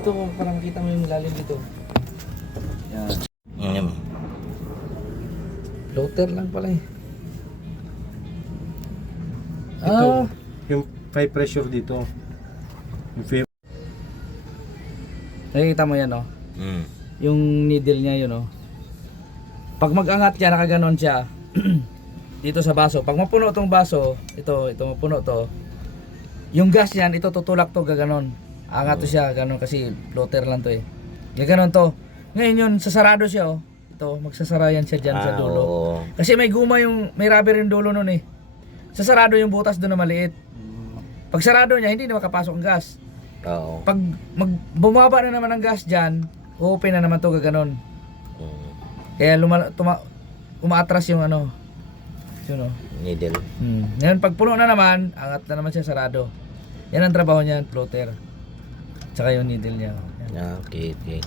Dito, para makita mo yung lalim dito. Yan. Floater lang pala eh. Ito, yung high pressure dito. Yung Nakikita mo yan, oh. Mm. Yung needle niya yun, oh. Pag mag-angat siya, nakaganon siya. Dito sa baso. Pag mapuno tong baso, ito mapuno to. Yung gas niyan, ito tutulak to, gaganon. Angat to siya, ganon kasi floater lang to eh. Gaganon to. Ngayon yun, sasarado siya, oh. Ito, magsasara yan siya dyan sa dulo. Oo. Kasi may guma yung, may rubber yung dulo nun eh. Sasarado yung butas doon na maliit. Pag sarado niya, hindi na makapasok ang gas. Oo. Pag bumaba na naman ang gas dyan, open na naman to, gaganon. Mm. Kaya umaatras yung ano. Yun oh. Needle. Ngayon pag puno na naman, angat na naman siya, sarado. Yan ang trabaho niyan, floater. Tsaka yung needle niya. Yan. Okay, okay.